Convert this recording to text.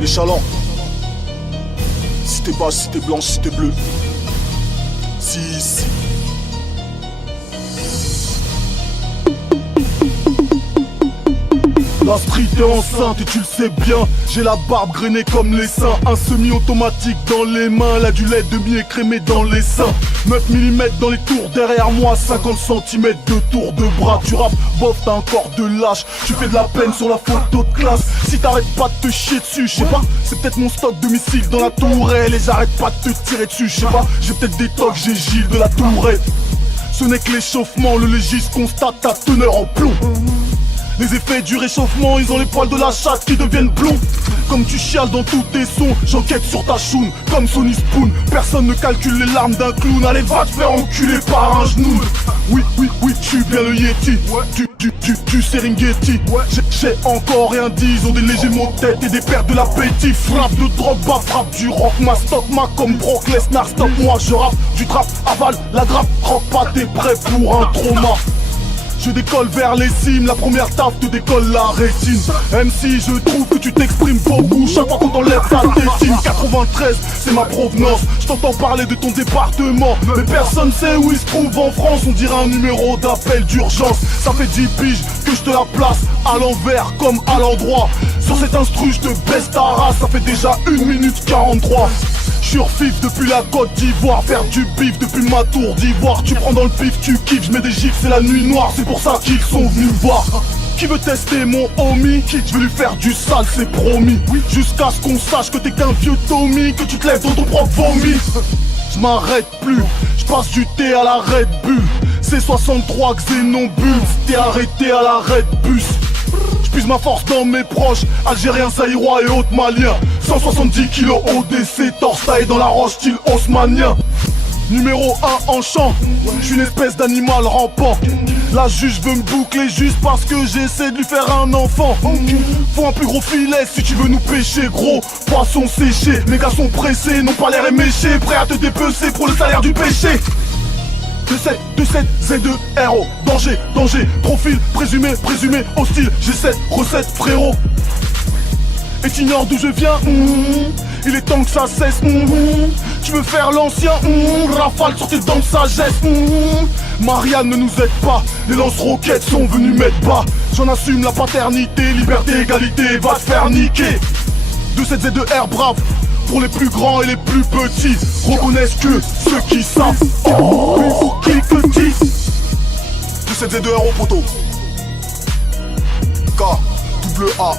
Les chalands. Si t'es basse, si t'es blanche, si t'es bleu. Si. La street est enceinte et tu le sais bien. J'ai la barbe grainée comme les seins. Un semi-automatique dans les mains. La du lait demi-écrémé dans les seins. 9 mm dans les tours derrière moi. 50 cm de tour de bras. Tu rappes, bof, t'as un corps de lâche. Tu fais de la peine sur la photo de classe. Si t'arrêtes pas de te chier dessus, je sais pas, c'est peut-être mon stock de missiles dans la tourelle. Et j'arrête pas de te tirer dessus, je sais pas, j'ai peut-être des tocs, j'ai Gilles de la Tourette. Ce n'est que l'échauffement, le légiste constate ta teneur en plomb. Les effets du réchauffement, ils ont les poils de la chatte qui deviennent blonds. Comme tu chiales dans tous tes sons, j'enquête sur ta choune, comme Sony Spoon. Personne ne calcule les larmes d'un clown. Allez, va te faire enculer par un genou. Oui, je suis bien le Yeti. Tu Serengeti. J'ai encore rien dit, ils ont des légers maux de tête et des pertes de l'appétit. Frappe de drogue, bah frappe du rock. Ma stock, ma comme Brock Lesnar. Stop, moi je rappe, du trap, avale la grappe. Croque pas, t'es prêt pour un trauma. Je décolle vers les cimes, la première taf te décolle la rétine. MC, je trouve que tu t'exprimes beaucoup chaque fois qu'on t'enlève ta tétine. 93, c'est ma provenance, je t'entends parler de ton département, mais personne sait où il se trouve en France. On dirait un numéro d'appel d'urgence. Ça fait 10 piges que je te la place à l'envers comme à l'endroit. Sur cet instru, je te baisse ta race, ça fait déjà 1 minute 43. Je suis refif depuis la Côte d'Ivoire, faire du bif depuis ma tour d'ivoire. Tu prends dans le pif, tu kiffes, je mets des gifs, c'est la nuit noire, c'est pour ça qu'ils sont venus me voir. Qui veut tester mon homie? Je vais lui faire du sale, c'est promis. Jusqu'à ce qu'on sache que t'es qu'un vieux Tommy, que tu te lèves dans ton propre vomi. Je m'arrête plus, je passe du thé à la Red Bull. C'est 63 Xénobus, t'es arrêté à la Red Bus. J'puise ma force dans mes proches, Algériens, Zaïrois et autres Maliens. 170 kilos ODC, torse taillé dans la roche style haussmanien. Numéro 1 en chant, j'suis une espèce d'animal rampant. La juge veut me boucler juste parce que j'essaie de lui faire un enfant. Faut un plus gros filet si tu veux nous pêcher, gros poisson séché. Mes gars sont pressés, n'ont pas l'air éméchés, prêts à te dépecer pour le salaire du péché. 2-7, Z2, RO, danger, profil, présumé, hostile, j'ai cette recette frérot. Et t'ignores d'où je viens, il est temps que ça cesse, tu veux faire l'ancien, rafale sur tes dents de sagesse, Marianne ne nous aide pas, les lance-roquettes sont venus mettre bas. J'en assume la paternité, liberté, égalité, va te faire niquer. 2-7 Z2R brave, pour les plus grands et les plus petits, reconnaissent que ceux qui savent. Oh, qui que dit 2-7 Z2R au poteau. K, double A.